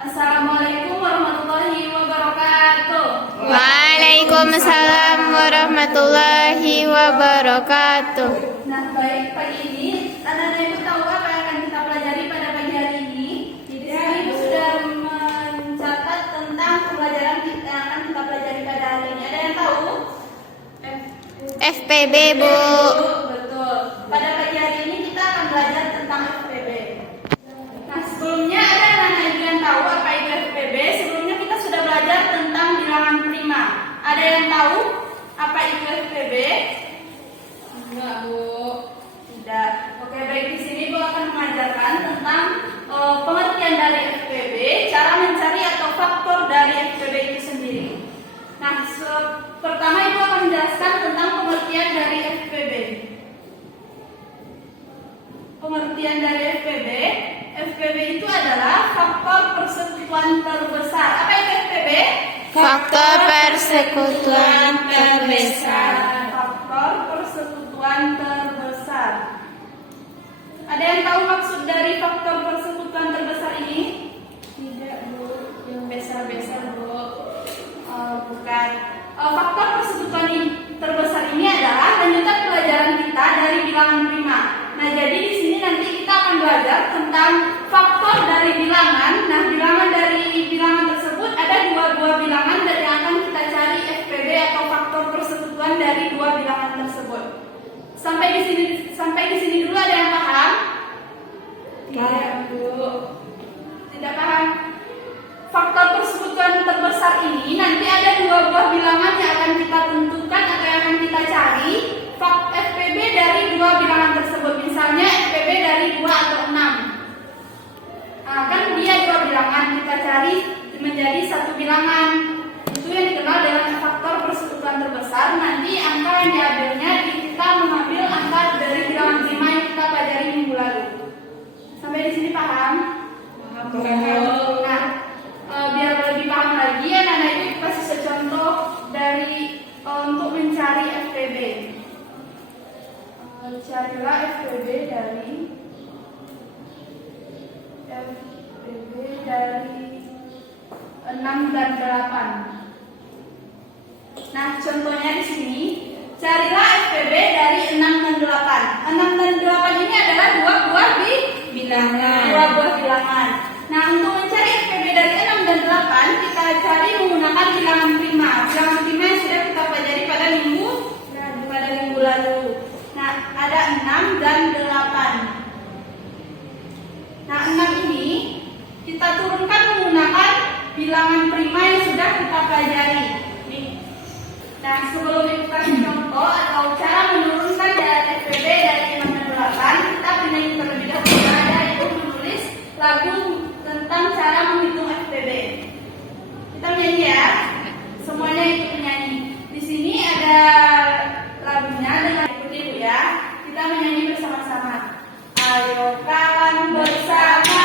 Assalamualaikum warahmatullahi wabarakatuh. Waalaikumsalam warahmatullahi wabarakatuh. Nah, baik, pagi ini anak-anak ibu tahu apa yang akan kita pelajari pada pagi hari ini? Jadi ibu sudah mencatat tentang pembelajaran yang akan kita pelajari pada hari ini. Ada yang tahu? FPB, Bu. Betul. Pada pagi hari ini kita akan belajar tentang FPB. Nah, sebelumnya ada anak-anak ibu yang tahu apa itu FPB? Sebelumnya kita sudah belajar tentang bilangan prima. Ada yang tahu apa itu FPB? Enggak, Bu. Tidak. Oke, baik, di sini Bu akan mengajarkan tentang pengertian dari FPB, cara mencari atau faktor dari FPB itu sendiri. Nah, pertama Ibu akan menjelaskan tentang pengertian dari FPB. Pengertian dari FPB, FPB itu adalah faktor persekutuan terbesar. Apa itu FPB? Faktor persekutuan terbesar. Faktor persekutuan terbesar. Ada yang tahu maksud dari faktor persekutuan terbesar ini? Tidak, Bu. Yang besar-besar, Bu. Bukan. Faktor persekutuan terbesar ini adalah lanjutan pelajaran kita dari bilangan prima. Nah, jadi di sini nanti kita akan belajar tentang faktor dari bilangan. Nah, bilangan dari bilangan tersebut ada dua buah bilangan dan yang akan kita cari FPB atau faktor persekutuan dari dua bilangan tersebut. Sampai di sini dulu ada yang paham? Tidak, Bu. Tidak paham. Faktor persekutuan terbesar ini nanti ada dua buah bilangan yang akan kita tentukan atau yang akan kita cari FPB dari dua bilangan tersebut. Misalnya FPB dari 2 atau 6. Kan dia dua bilangan, kita cari menjadi satu bilangan. Itu yang dikenal dengan faktor persekutuan terbesar. Nanti angka yang diambilnya kita mengambil angka dari bilangan prima yang kita pelajari minggu lalu. Sampai di sini paham? Paham. Nah, biar lebih paham lagi, anak-anak itu kasih secontoh dari untuk mencari FPB. Carilah FPB dari 6 dan 8. Nah, contohnya di sini, carilah FPB dari 6 dan 8. 6 dan 8 ini adalah dua buah bilangan. Nah, untuk mencari FPB dari 6 dan 8, kita cari menggunakan bilangan prima. Bilangan prima yang sudah kita pelajari pada minggu lalu. Nah, ada 6 dan 8. Nah, 6 ini kita turunkan menggunakan bilangan prima yang sudah kita pelajari. Nah, sebelum itu kasih contoh atau cara menurunkan dari FPB dari 6 dan 8, kita menyanyi terlebih dahulu. Ada itu menulis lagu tentang cara menghitung FPB. Kita menyanyi ya. Semuanya ikut menyanyi. Di sini ada lagunya dengan ikuti Bu ya. Kita menyanyi bersama-sama. Ayo kawan bersama,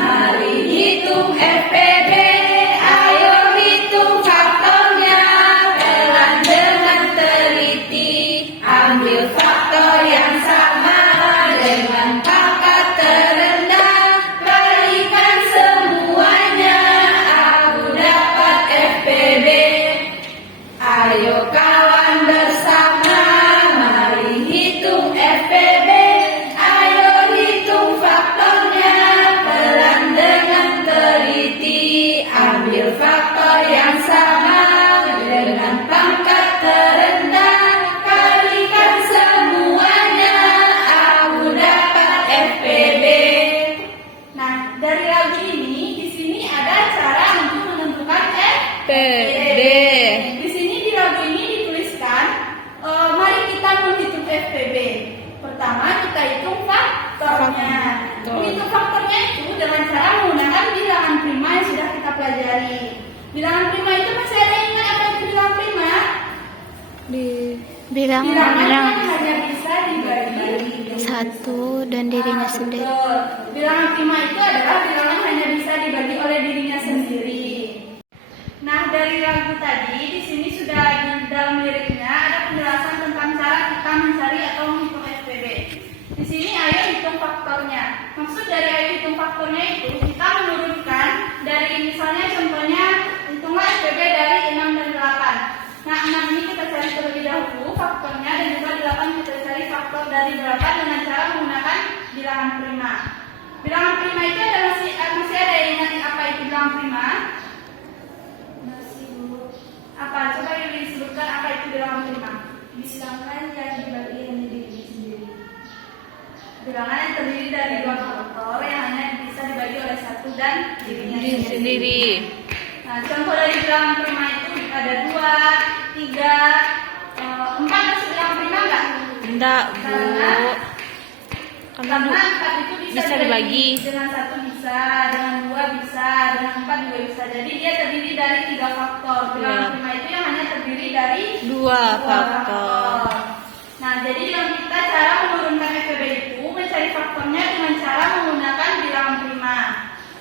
mari hitung FPB. Ayo hitung faktornya, pelan dengan teliti. Ambil faktor yang sama dengan pangkat terendah. Balikan semuanya, aku dapat FPB. Ayo kawan bersama, mari hitung FPB. Ayo hitung faktornya, pelan dengan teliti. Ambil faktor yang sama dengan pangkat terendah. Kalikan semuanya, aku dapat FPB. Nah, dari lagu ini, di sini ada cara untuk menentukan FPB. Di sini di lagu ini dituliskan, mari kita menghitung FPB. Pertama kita hitung faktornya. Menghitung faktornya itu dengan cara menggunakan bilangan prima yang sudah kita pelajari. Bilangan prima itu masih ada yang ingat apa itu bilangan prima? Bilangan yang hanya bisa dibagi satu dan dirinya sendiri. Bilangan prima itu adalah bilangan yang hanya bisa dibagi oleh dirinya sendiri. Nah, dari lagu tadi di sini sudah di dalam liriknya ada penjelasan tentang cara kita mencari atau menghitung FPB. Di sini ayo hitung faktornya. Maksud dari ayo hitung faktornya itu kita menurunkan dari misalnya contohnya hitunglah SPB dari 6 dan 8. Nah 6 ini kita cari terlebih dahulu faktornya, dan juga 8 kita cari faktor dari 8 dengan cara menggunakan bilangan prima. Bilangan prima itu ada masih ada yang ingat apa itu bilangan prima? Masih dulu. Apa? Coba yang disebutkan apa itu bilangan prima? Bilangan yang dibagi hanya diri sendiri. Bilangan yang terdiri dari dua faktor yang hanya bisa dibagi oleh satu dan dirinya sendiri. Nah, contoh dari bilangan prima itu ada 2, 3, 4 masih bilangan prima enggak? Enggak, Bu. Karena 4 itu bisa dibagi. Dengan 1 bisa, dengan 2 bisa, dengan 4 juga bisa. Jadi dia terdiri dari 3 faktor. Bilangan prima itu yang hanya terdiri dari 2 faktor. Nah, jadi yang kita cara menurunkan FPB itu mencari faktornya dengan cara menggunakan bilangan prima.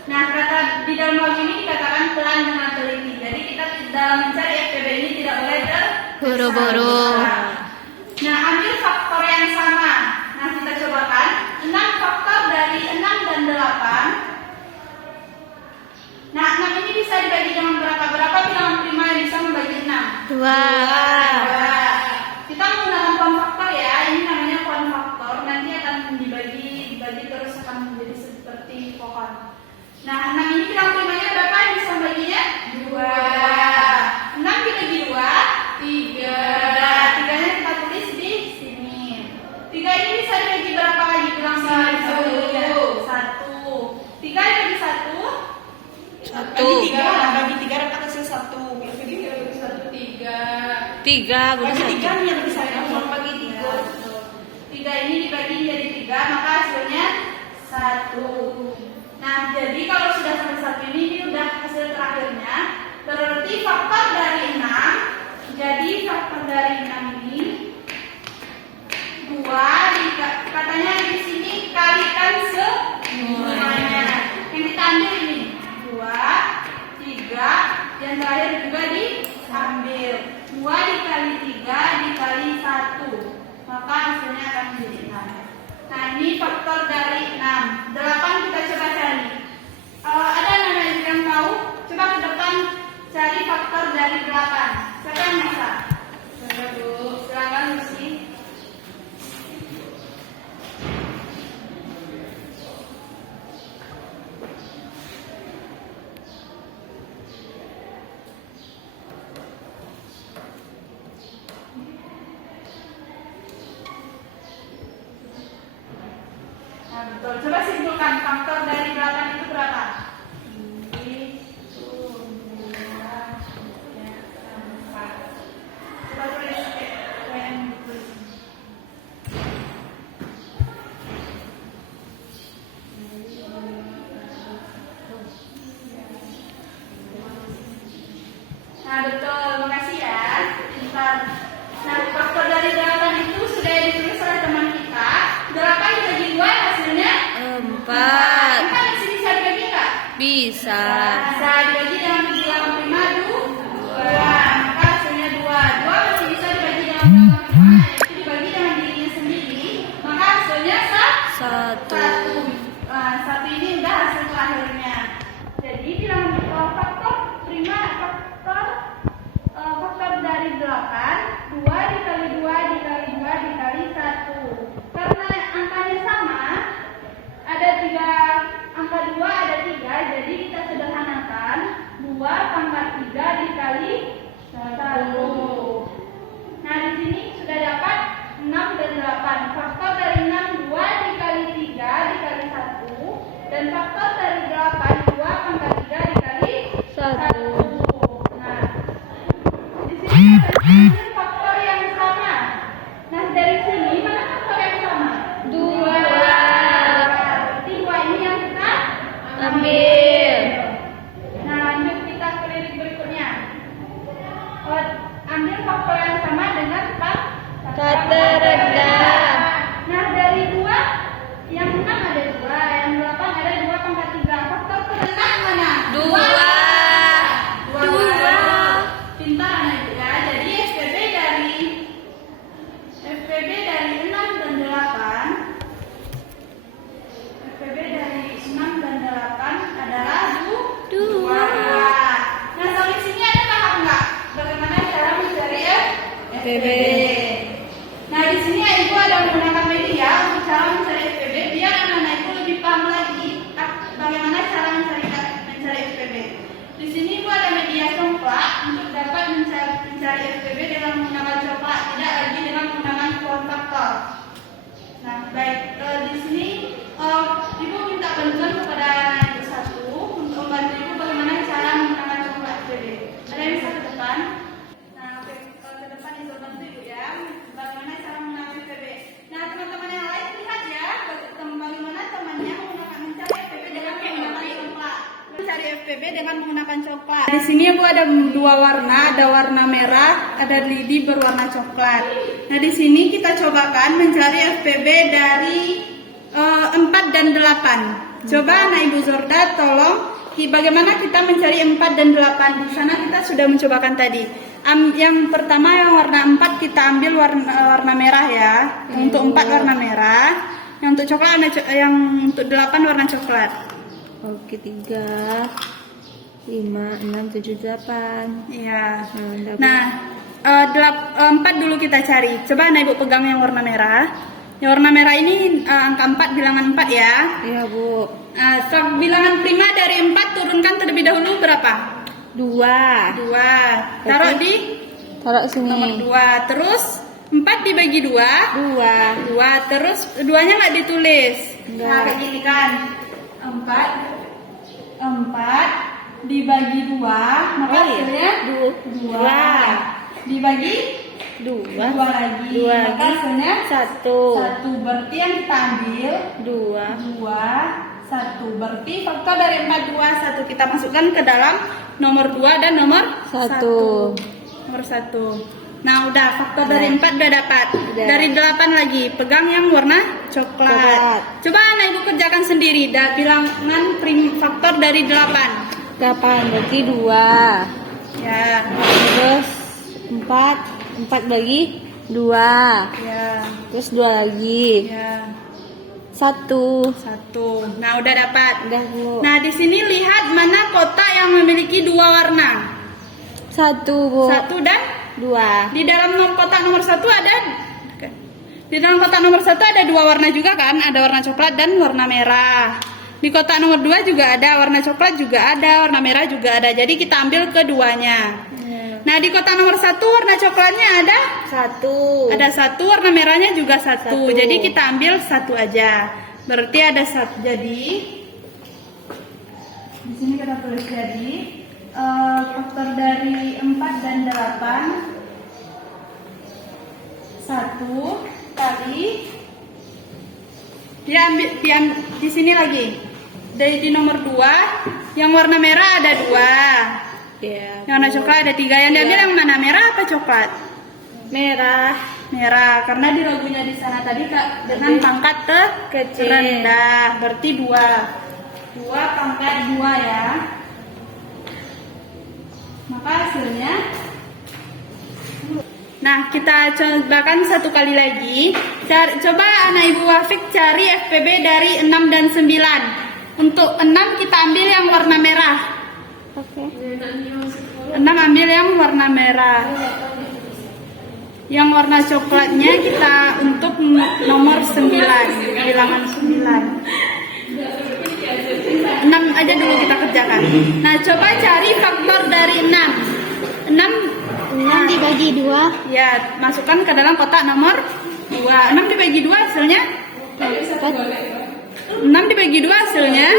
Nah, kata di dalam hal ini dikatakan pelan dengan teliti. Jadi kita dalam mencari FPB ini tidak boleh buru-buru. Nah, ambil faktor yang sama. Nah, kita cobakan 6 faktor dari 6 dan 8. Nah, 6 ini bisa dibagi dengan berapa? Berapa bilangan prima yang bisa membagi 6? 2. Kita menggunakan kuan faktor ya. Ini namanya kuan faktor. Nanti akan dibagi terus akan menjadi seperti pohon. Nah, 6 ini bilangan primanya berapa yang bisa membaginya? 2. 6 dibagi 2, 3. 3-nya kita tulis di sini. 3 ini bisa dibagi berapa lagi bilang 1. 1. 3 dibagi 1. 1. Bagi 3 rata hasil 1. Jadi 1, 3. 3, bagi 3 1. yang bisa orang bagi 3. 3 ini dibagi menjadi 3, maka hasilnya 1. Nah, jadi kalau sudah sampai 1 ini udah hasil terakhirnya. Berarti faktor dari 6. Jadi faktor dari 6 ini 2 katanya di sini kalikan semuanya. Yang kita ambil ini 2, 3, yang terakhir juga diambil. 2 dikali 3 dikali 1, maka hasilnya akan menjadi 6. Nah, ini faktor dari 6. 8 kita coba cari. Ada anak-anak yang tahu? Coba ke depan cari faktor dari 8. Siapa yang bisa? Coba Bu, silakan Lucy. Nah, betul. Coba simpulkan faktor dari 8 itu berapa? 1, 2, 3, 4. Coba tulis pakai tulis. Nah, betul. Makasih ya. Pintar. Nah, faktor dari 8 itu sudah ditulis oleh teman kita. 8 dibagi 2 hasilnya 4. 4 masih bisa dibagi nggak? Bisa. Bisa dibagi dengan bilangan prima 2. Maka hasilnya 2. 2 masih bisa dibagi dengan bilangan prima, yaitu dibagi dengan dirinya sendiri. Maka hasilnya 1. 1 ini udah hasil terakhirnya. Jadi bilangan faktor prima faktor dari 8, 2 dikali 2 dikali 2 dikali 1. Karena angkanya sama, ada 3, angka 2 ada 3, jadi kita sederhanakan 2 FPB. Nah, di sini Ibu ada menggunakan media untuk cara mencari FPB biar anak-anak itu lebih paham lagi bagaimana cara mencari FPB. Di sini Ibu ada media coklat untuk dapat mencari FPB dengan menggunakan coklat, tidak lagi dengan menggunakan form faktor. Nah, baik, di sini Ibu minta bantuan kepada Ibu satu untuk membantu Ibu bagaimana cara menggunakan coklat FPB. Ada yang bisa ke depan? Nah, oke, ke depan Ibu bantu Ibu ya, bagaimana cara menggunakan FPB. Nah, teman-teman yang lain lihat ya, bagaimana temannya mencari FPB dengan menggunakan coklat. Mencari FPB dengan menggunakan coklat. Di sini Ibu ada dua warna, ada warna merah, ada lidi berwarna coklat. Nah, di sini kita cobakan mencari FPB dari 4 dan 8. Coba anak Ibu Zorda tolong bagaimana kita mencari 4 dan 8. Di sana kita sudah mencobakan tadi. Yang pertama yang warna 4 kita ambil warna merah ya. Untuk 4 warna merah. Yang untuk coklat yang untuk 8 warna coklat. Oke, 3, 5, 6, 7, 8. Iya. Nah, Nah, 4 dulu kita cari. Coba anak Ibu pegang yang warna merah. Yang warna merah ini angka 4, bilangan 4 ya. Iya, Bu. Bilangan prima dari 4 turunkan terlebih dahulu berapa? 2. 2. Taruh di Taruh sini. nomor 2. Terus 4 dibagi 2. 2. 2. Terus 2-nya nggak ditulis. Nggak. Nah, kayak gini kan. 4 dibagi 2, maka hasilnya 2. Dibagi 2. 2 lagi. 2 Maka lagi. hasilnya 1. 1. Berarti yang kita ambil 2. 1. Berarti faktor dari 4 2 1 kita masukkan ke dalam nomor 2 dan nomor 1. Nomor 1. Nah, udah faktor dari 4 udah dapat. Udah. Dari 8 lagi, pegang yang warna coklat. Coba anak Ibu kerjakan sendiri. Bilangan faktor dari 8. 8 bagi 2. Ya. Terus 4 bagi 2. Ya. Terus 2 lagi. Ya. 1. 1. Nah, udah dapat. Udah, Bu. Nah, di sini lihat mana kotak yang memiliki 2 warna. 1, Bu. 1 dan 2. di dalam kotak nomor 1 ada di dalam kotak nomor 1 ada 2 warna juga kan? Ada warna coklat dan warna merah. Di kotak nomor 2 juga ada warna coklat juga ada, warna merah juga ada. Jadi kita ambil keduanya. Nah, di kotak nomor 1 warna coklatnya ada 1. Ada 1, warna merahnya juga 1. 1. Jadi kita ambil 1 aja. Berarti ada 1. Jadi di sini kita tulis jadi faktor dari 4 dan 8 1 kali di sini lagi. Di nomor 2 yang warna merah ada 2. Ya. Yang warna coklat ada 3. Yang diambil yang mana? Merah apa coklat? Merah. Merah, karena di logonya di sana tadi Kak dengan pangkat Kecil. rendah. Berarti 2. 2 pangkat 2 ya. Maka hasilnya, nah kita cobakan satu kali lagi. Coba anak Ibu Wafik cari FPB dari 6 dan 9. Untuk 6 kita ambil yang warna merah. Oke. 6 ambil yang warna merah. Yang warna coklatnya kita untuk nomor 9, bilangan 9. 6 aja dulu kita kerjakan. Nah, coba cari faktor dari 6. 6 dibagi 2. ya, masukkan ke dalam kotak nomor 2. 6 dibagi 2 hasilnya 6 dibagi 2 hasilnya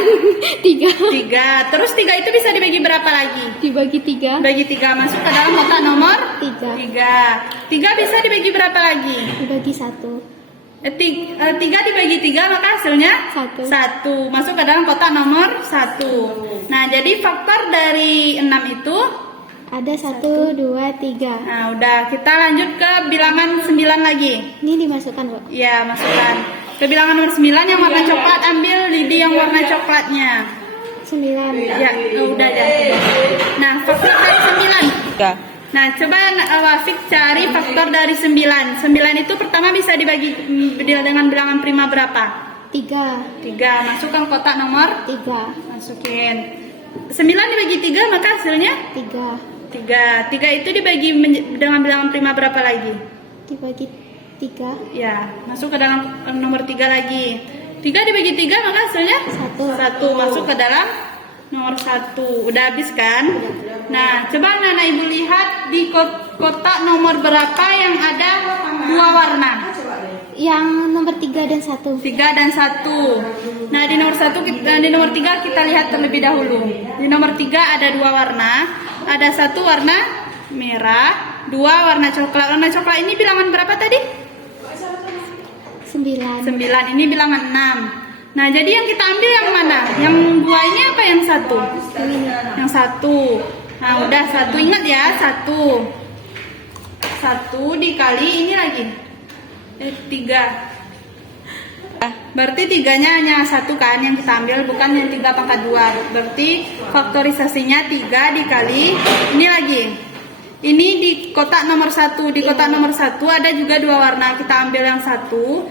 3. Terus 3 itu bisa dibagi berapa lagi? Dibagi 3. Bagi 3, masuk ke dalam kotak nomor 3. 3 bisa dibagi berapa lagi? Dibagi 1. 3 dibagi 3 maka hasilnya 1. Masuk ke dalam kotak nomor 1. Nah, jadi faktor dari 6 itu Ada 1, 2, 3. nah, udah kita lanjut ke bilangan 9 lagi. Ini dimasukkan, Bu. Ya, masukkan. Ke bilangan nomor 9 yang warna coklat, ambil lidi yang warna coklatnya. 9. Ya, udah ya. Nah, faktor dari 9. Nah, coba Wafik cari faktor dari 9. 9 itu pertama bisa dibagi dengan bilangan prima berapa? 3. 3. Masukkan kotak nomor 3. Masukin. 9 dibagi 3 maka hasilnya 3. 3. 3 itu dibagi dengan bilangan prima berapa lagi? Dibagi 3. Ya, masuk ke dalam nomor 3 lagi. 3 dibagi 3 maka hasilnya 1. Masuk ke dalam nomor 1. Udah habis kan? Nah, coba Nana Ibu lihat di kotak nomor berapa yang ada 2 warna. Yang nomor 3 dan 1. 3 dan 1. Nah, di nomor 3 kita lihat terlebih dahulu. Di nomor 3 ada 2 warna. Ada 1 warna merah, 2 warna coklat. Warna coklat ini bilangan berapa tadi? 9. 9. Ini bilangan 6. Nah, jadi yang kita ambil yang mana? Yang 2 ini apa yang 1? Yang 1. Nah, udah 1. Ingat ya, 1. 1 dikali ini lagi. 3. Berarti 3-nya hanya 1 kan yang kita ambil, bukan yang 3 pangkat 2. Berarti faktorisasinya 3 dikali ini lagi. Ini di kotak nomor 1. Di kotak nomor 1 ada juga 2 warna. Kita ambil yang 1.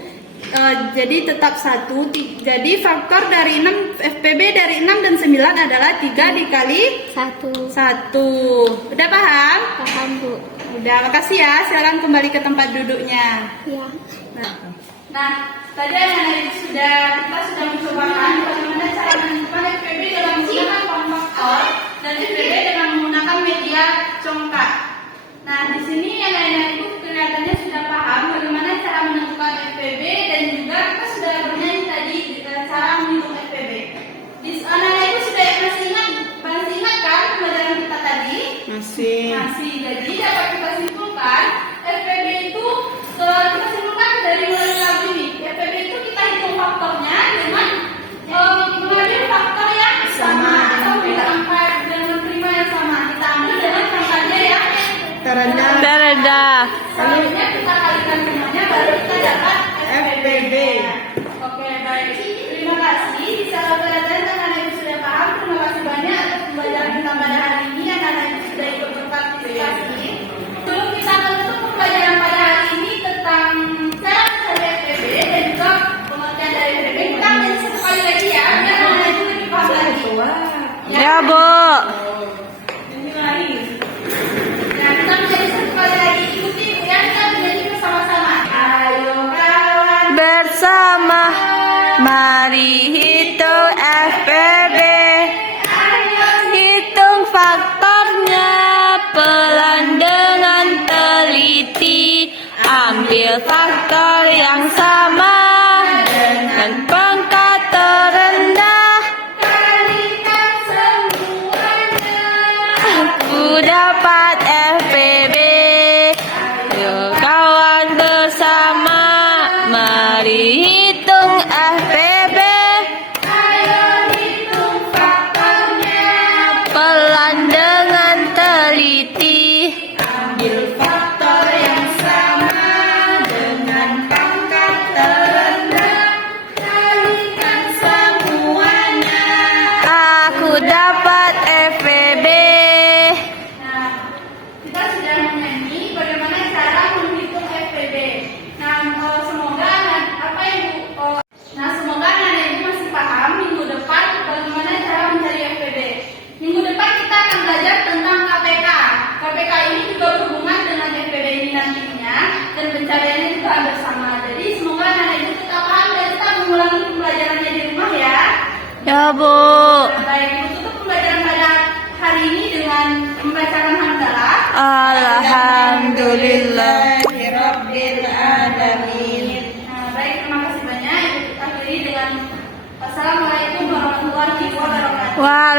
Jadi tetap 1. Jadi faktor dari 6 FPB dari 6 dan 9 adalah 3 dikali 1. 1. Udah paham? Paham, Bu. Udah, makasih ya. Sekarang kembali ke tempat duduknya. Ya. Nah, tadi anak-anak kita sudah mencobakan bagaimana cara menentukan FPB dalam menggunakan form faktor dan FPB dengan menggunakan media congkak. Nah, di sini anak-anak itu kelihatannya sudah paham bagaimana cara menentukan FPB dan juga kita sudah bernyanyi tadi cara menghitung FPB. Anak-anak itu sudah masih ingat kan pelajaran kita tadi? Masih. Jadi dapat kita simpulkan FPB itu kita simpulkan dari mulai lagu ini. FPB itu kita hitung faktornya dengan mengambil faktor yang sama atau dengan prima yang sama. Kita ambil dengan pangkatnya yang Terendah. selanjutnya kita kalikan semuanya baru kita dapat FPB. Oke, baik. Terima kasih. Bisa pelajaran anak-anak itu sudah paham. Terima kasih banyak atas pembelajaran kita pada hari ini. Anak-anak itu sudah ikut berpartisipasi. Sebelum kita menutup pembelajaran pada hari ini tentang cara mencari FPB dan juga pengertian dari FPB, kita ambil satu kali lagi ya, biar anak-anak itu lebih paham lagi. Ya, Bu. Nah, kita menjadi satu kali lagi. Ikuti ya, kita menjadi bersama-sama. Ayo kawan. Bersama mari hitung FPB. Hitung faktornya pelan dengan teliti. Ambil faktor yang sama dengan pangkat terendah. Kalikan semuanya. Aku dapat FPB. Yuk kawan bersama mari hitung FPB. Ayo hitung faktornya. Pelan dengan teliti. Ambil faktor yang sama dengan pangkat terendah. Kalikan semuanya. Aku dapat FPB. Nah, kita sudah menyanyi bagaimana cara menghitung FPB. Nah, semoga anak-anak itu masih paham minggu depan bagaimana cara mencari FPB. Minggu depan kita akan belajar tentang KPK. KPK ini juga berhubungan dengan FPB ini nantinya dan pencariannya juga hampir sama. Jadi semoga anak-anak itu tetap paham dan tetap mengulangi pembelajarannya di rumah ya. Ya, Bu. Baik, tutup pembelajaran pada hari ini dengan membacakan hamdalah. Alhamdulillah. Rabbil alamin. Nah, baik, terima kasih banyak. Ibu akhiri dengan Assalamualaikum warahmatullahi wabarakatuh. Waalaikumsalam.